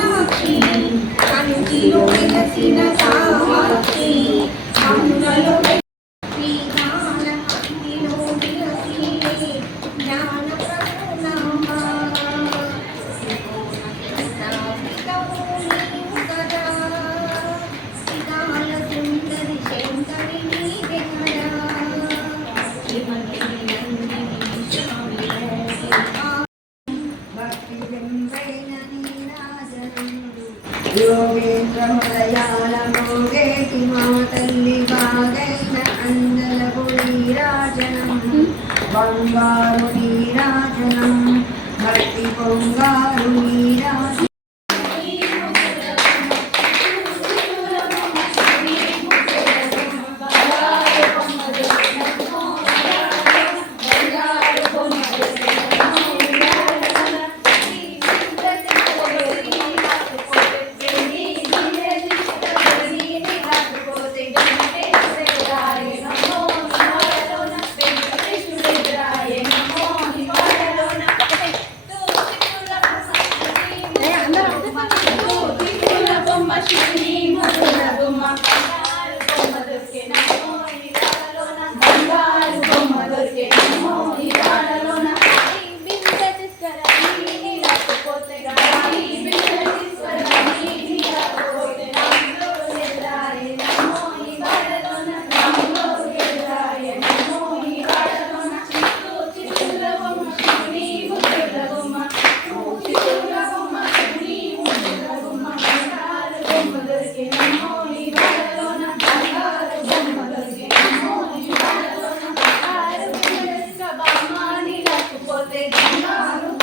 China, China, China, China, Yogendra హృదయాల మోగేటి మా తల్లి బాగైన అందలపు బంగారు నీరాజనం భక్తి పొంగా poder.